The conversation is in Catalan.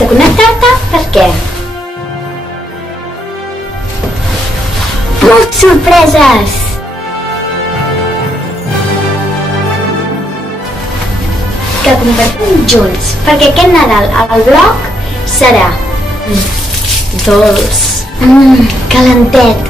de connectar-te, per què? Moltes sorpreses! Que compartim junts, perquè aquest Nadal al blog serà dolç, calentet,